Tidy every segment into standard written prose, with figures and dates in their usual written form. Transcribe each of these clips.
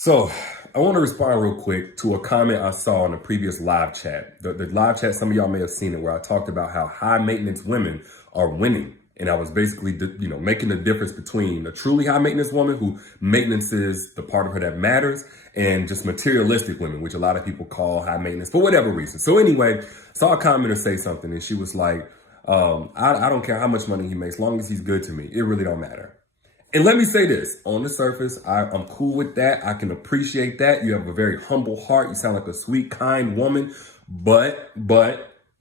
So I want to respond real quick to a comment I saw in a previous live chat. The live chat, some of y'all may have seen it, where I talked about how high maintenance women are winning. And I was basically, making the difference between a truly high maintenance woman who maintenance is the part of her that matters and just materialistic women, which a lot of people call high maintenance for whatever reason. So anyway, saw a commenter say something and she was like, I don't care how much money he makes, as long as he's good to me. It really don't matter. And let me say this, on the surface, I'm cool with that. I can appreciate that. You have a very humble heart. You sound like a sweet, kind woman, but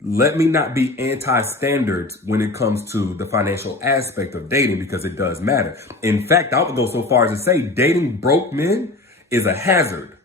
let me not be anti-standards when it comes to the financial aspect of dating, because it does matter. In fact, I would go so far as to say dating broke men is a hazard.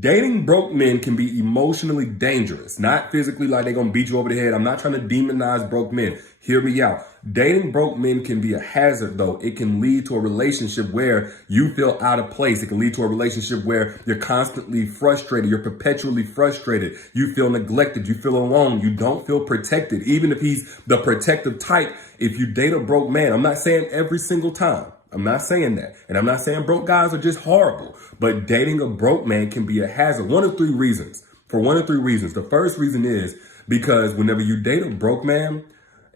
Dating broke men can be emotionally dangerous, not physically like they're going to beat you over the head. I'm not trying to demonize broke men. Hear me out. Dating broke men can be a hazard, though. It can lead to a relationship where you feel out of place. It can lead to a relationship where you're constantly frustrated. You're perpetually frustrated. You feel neglected. You feel alone. You don't feel protected. Even if he's the protective type, if you date a broke man, I'm not saying every single time. I'm not saying that. And I'm not saying broke guys are just horrible, but dating a broke man can be a hazard. One of three reasons. The first reason is because whenever you date a broke man,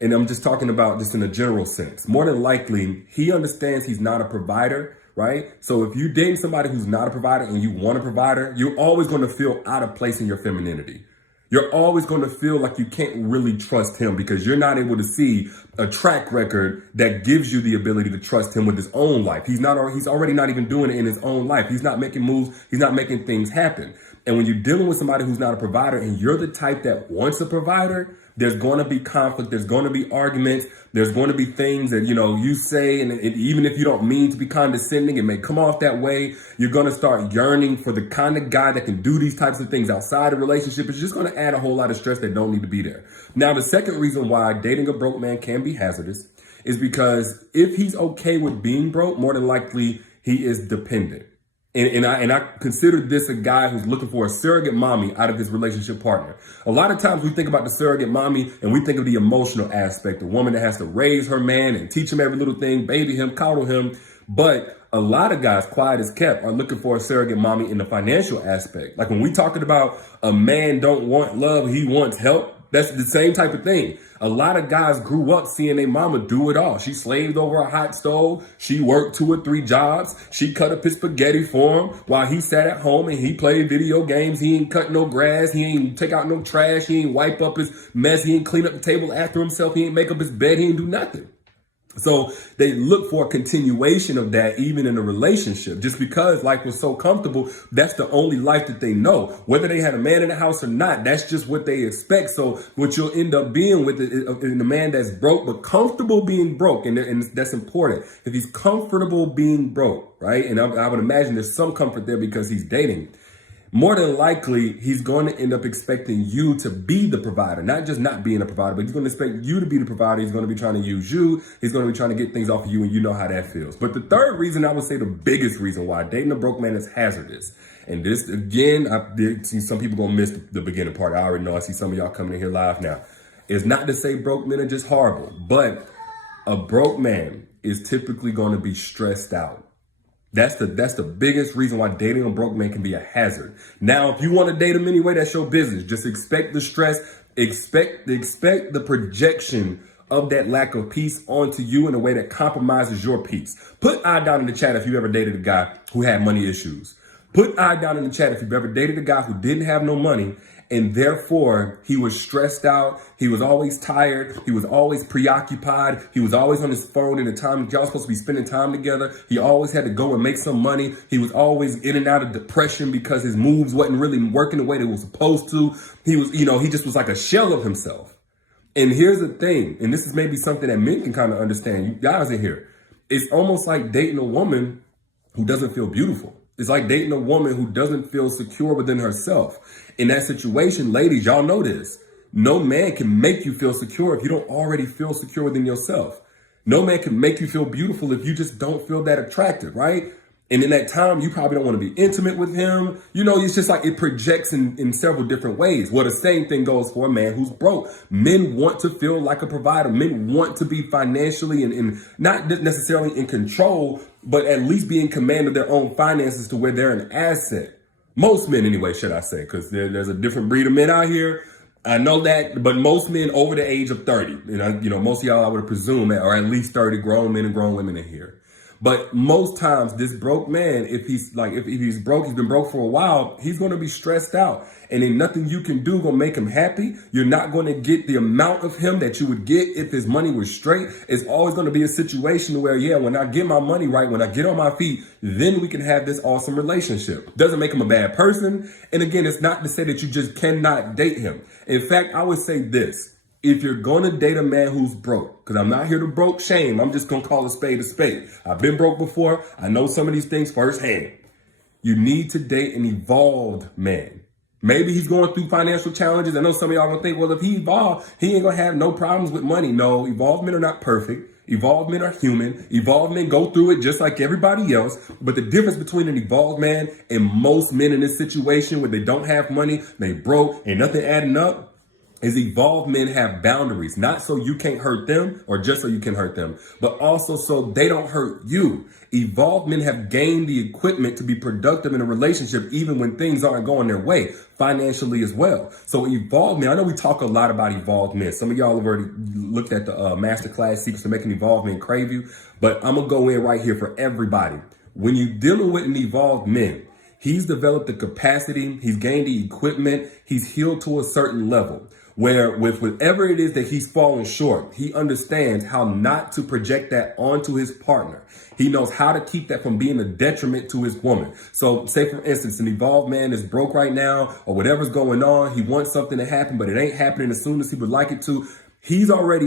and I'm just talking about just in a general sense, more than likely, he understands he's not a provider, right? So if you date somebody who's not a provider and you want a provider, you're always going to feel out of place in your femininity. You're always going to feel like you can't really trust him because you're not able to see a track record that gives you the ability to trust him with his own life. He's already not even doing it in his own life. He's not making moves. He's not making things happen. And when you're dealing with somebody who's not a provider and you're the type that wants a provider, there's going to be conflict. There's going to be arguments. There's going to be things that, you say, and even if you don't mean to be condescending, it may come off that way. You're going to start yearning for the kind of guy that can do these types of things outside a relationship. It's just going to add a whole lot of stress that don't need to be there. Now, the second reason why dating a broke man can be hazardous is because if he's okay with being broke, more than likely he is dependent. And I consider this a guy who's looking for a surrogate mommy out of his relationship partner. A lot of times we think about the surrogate mommy and we think of the emotional aspect, the woman that has to raise her man and teach him every little thing, baby him, coddle him. But a lot of guys, quiet as kept, are looking for a surrogate mommy in the financial aspect. Like when we talking about a man don't want love, he wants help. That's the same type of thing. A lot of guys grew up seeing their mama do it all. She slaved over a hot stove. She worked 2 or 3 jobs. She cut up his spaghetti for him while he sat at home and he played video games. He ain't cut no grass. He ain't take out no trash. He ain't wipe up his mess. He ain't clean up the table after himself. He ain't make up his bed. He ain't do nothing. So they look for a continuation of that even in a relationship. Just because life was so comfortable, that's the only life that they know. Whether they had a man in the house or not, that's just what they expect. So what you'll end up being with is a man that's broke, but comfortable being broke. And that's important. If he's comfortable being broke, right? And I would imagine there's some comfort there because he's dating. More than likely, he's going to end up expecting you to be the provider, not just not being a provider, but he's going to expect you to be the provider. He's going to be trying to use you. He's going to be trying to get things off of you, and you know how that feels. But the third reason, I would say the biggest reason why dating a broke man is hazardous. And this, again, I did see some people going to miss the beginning part. I already know. I see some of y'all coming in here live now. It's not to say broke men are just horrible, but a broke man is typically going to be stressed out. That's the biggest reason why dating a broke man can be a hazard. Now, if you want to date him anyway, that's your business. Just expect the stress, expect the projection of that lack of peace onto you in a way that compromises your peace. Put I down in the chat if you ever dated a guy who had money issues. Put I down in the chat if you've ever dated a guy who didn't have no money and therefore he was stressed out. He was always tired. He was always preoccupied. He was always on his phone in the time that y'all supposed to be spending time together. He always had to go and make some money. He was always in and out of depression because his moves wasn't really working the way they were supposed to. He was, he just was like a shell of himself. And here's the thing, and this is maybe something that men can kind of understand. You guys in here, it's almost like dating a woman who doesn't feel beautiful. It's like dating a woman who doesn't feel secure within herself. In that situation, ladies, y'all know this. No man can make you feel secure if you don't already feel secure within yourself. No man can make you feel beautiful if you just don't feel that attractive, right? And in that time, you probably don't want to be intimate with him. You know, it's just like it projects in several different ways. Well, the same thing goes for a man who's broke. Men want to feel like a provider. Men want to be financially and not necessarily in control, but at least be in command of their own finances to where they're an asset. Most men, anyway, should I say, because there's a different breed of men out here. I know that, but most men over the age of 30, most of y'all I would presume are at least 30 grown men and grown women in here. But most times this broke man, if he's broke, he's been broke for a while, he's going to be stressed out. And ain't nothing you can do going to make him happy. You're not going to get the amount of him that you would get if his money was straight. It's always going to be a situation where, when I get my money right, when I get on my feet, then we can have this awesome relationship. Doesn't make him a bad person. And again, it's not to say that you just cannot date him. In fact, I would say this. If you're going to date a man who's broke, because I'm not here to broke shame, I'm just going to call a spade a spade. I've been broke before. I know some of these things firsthand. You need to date an evolved man. Maybe he's going through financial challenges. I know some of y'all going to think, well, if he evolved, he ain't going to have no problems with money. No, evolved men are not perfect. Evolved men are human. Evolved men go through it just like everybody else. But the difference between an evolved man and most men in this situation where they don't have money, they broke, ain't nothing adding up, is evolved men have boundaries, not so you can't hurt them or just so you can hurt them, but also so they don't hurt you. Evolved men have gained the equipment to be productive in a relationship even when things aren't going their way, financially as well. So evolved men, I know we talk a lot about evolved men. Some of y'all have already looked at the masterclass Secrets to Making Evolved Men Crave You, but I'm going to go in right here for everybody. When you're dealing with an evolved man, he's developed the capacity, he's gained the equipment, he's healed to a certain level. Where with whatever it is that he's fallen short, he understands how not to project that onto his partner. He knows how to keep that from being a detriment to his woman. So say, for instance, an evolved man is broke right now or whatever's going on. He wants something to happen, but it ain't happening as soon as he would like it to. He's already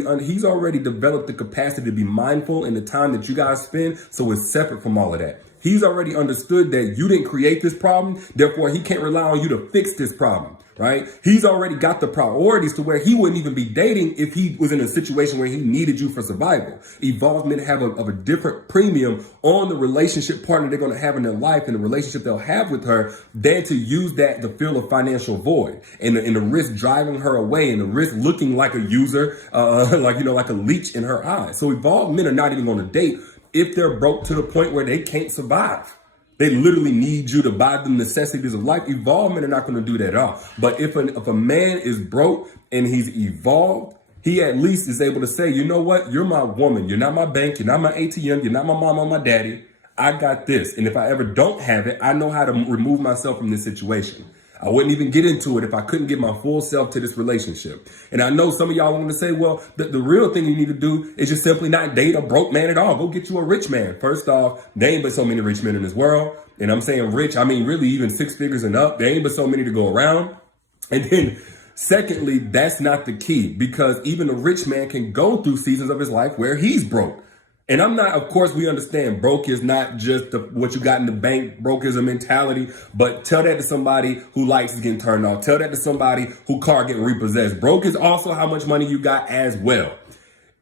developed the capacity to be mindful in the time that you guys spend. So it's separate from all of that. He's already understood that you didn't create this problem. Therefore, he can't rely on you to fix this problem. Right? He's already got the priorities to where he wouldn't even be dating if he was in a situation where he needed you for survival. Evolved men have a different premium on the relationship partner they're going to have in their life and the relationship they'll have with her than to use that to fill a financial void and the risk driving her away and the risk looking like a user, like a leech in her eyes. So evolved men are not even going to date if they're broke to the point where they can't survive. They literally need you to buy the necessities of life. Evolved men are not going to do that at all. But if a man is broke and he's evolved, he at least is able to say, you know what? You're my woman. You're not my bank. You're not my ATM. You're not my mom or my daddy. I got this. And if I ever don't have it, I know how to remove myself from this situation. I wouldn't even get into it if I couldn't give my full self to this relationship. And I know some of y'all want to say, well, the real thing you need to do is just simply not date a broke man at all. Go get you a rich man. First off, there ain't but so many rich men in this world. And I'm saying rich, I mean really even 6 figures and up. There ain't but so many to go around. And then secondly, that's not the key, because even a rich man can go through seasons of his life where he's broke. And I'm not, of course, we understand broke is not just what you got in the bank. Broke is a mentality. But tell that to somebody who likes is getting turned off. Tell that to somebody who car getting repossessed. Broke is also how much money you got as well.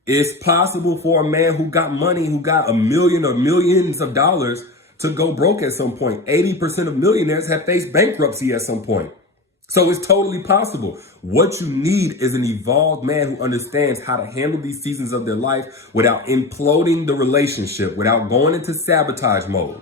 It's possible for a man who got money, who got a million or millions of dollars to go broke at some point. 80% of millionaires have faced bankruptcy at some point. So it's totally possible. What you need is an evolved man who understands how to handle these seasons of their life without imploding the relationship, without going into sabotage mode.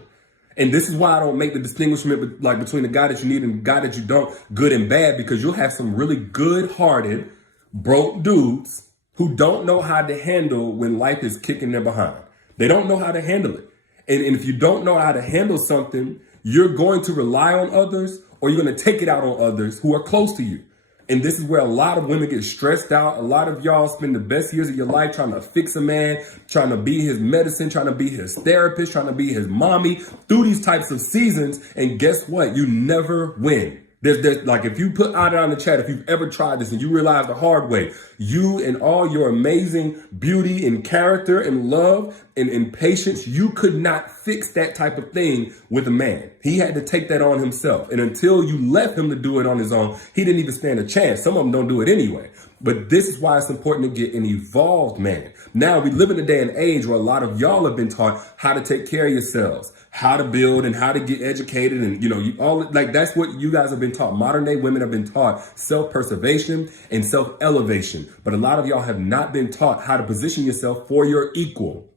And this is why I don't make the distinguishment between the guy that you need and the guy that you don't, good and bad, because you'll have some really good-hearted, broke dudes who don't know how to handle when life is kicking them behind. They don't know how to handle it. And if you don't know how to handle something, you're going to rely on others, or you're going to take it out on others who are close to you. And this is where a lot of women get stressed out. A lot of y'all spend the best years of your life trying to fix a man, trying to be his medicine, trying to be his therapist, trying to be his mommy through these types of seasons. And guess what? You never win. There's like, if you put out on the chat, if you've ever tried this and you realize the hard way, you and all your amazing beauty and character and love and patience, you could not fix that type of thing with a man. He had to take that on himself. And until you left him to do it on his own, he didn't even stand a chance. Some of them don't do it anyway. But this is why it's important to get an evolved man. Now, we live in a day and age where a lot of y'all have been taught how to take care of yourselves, how to build and how to get educated. And, all like that's what you guys have been taught. Modern day women have been taught self-preservation and self-elevation. But a lot of y'all have not been taught how to position yourself for your equal.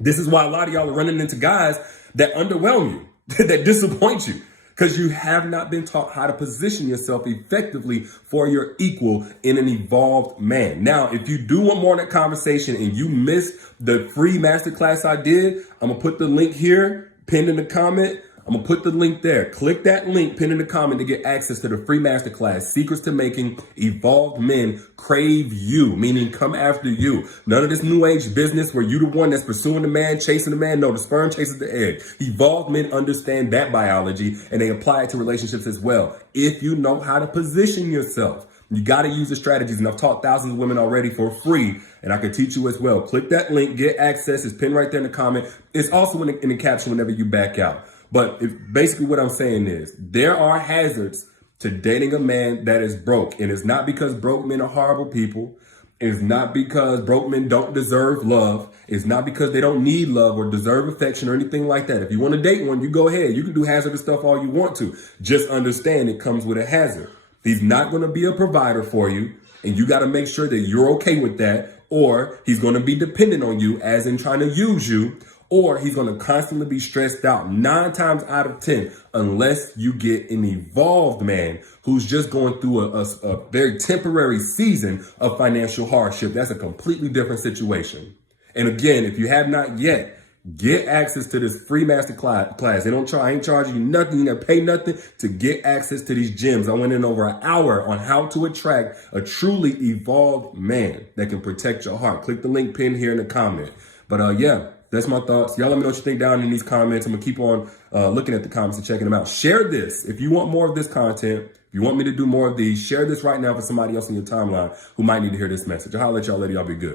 This is why a lot of y'all are running into guys that underwhelm you, that disappoint you. Because you have not been taught how to position yourself effectively for your equal in an evolved man. Now, if you do want more of that conversation and you missed the free masterclass I did, I'm going to put the link here, pinned in the comment. I'm going to put the link there. Click that link pinned in the comment to get access to the free masterclass, Secrets to Making Evolved Men Crave You, meaning come after you. None of this new age business where you the one that's pursuing the man, chasing the man. No, the sperm chases the egg. Evolved men understand that biology and they apply it to relationships as well. If you know how to position yourself, you got to use the strategies. And I've taught thousands of women already for free, and I can teach you as well. Click that link, get access. It's pinned right there in the comment. It's also in the caption whenever you back out. But basically what I'm saying is there are hazards to dating a man that is broke. And it's not because broke men are horrible people. It's not because broke men don't deserve love. It's not because they don't need love or deserve affection or anything like that. If you want to date one, you go ahead. You can do hazardous stuff all you want to. Just understand it comes with a hazard. He's not going to be a provider for you. And you got to make sure that you're okay with that. Or he's going to be dependent on you, as in trying to use you. Or he's going to constantly be stressed out 9 times out of 10, unless you get an evolved man who's just going through a very temporary season of financial hardship. That's a completely different situation. And again, if you have not yet, get access to this free master class. I ain't charging you nothing. You got to pay nothing to get access to these gems. I went in over an hour on how to attract a truly evolved man that can protect your heart. Click the link pinned here in the comment. But yeah. That's my thoughts. Y'all let me know what you think down in these comments. I'm going to keep on looking at the comments and checking them out. Share this. If you want more of this content, if you want me to do more of these, share this right now for somebody else in your timeline who might need to hear this message. I'll let y'all be good.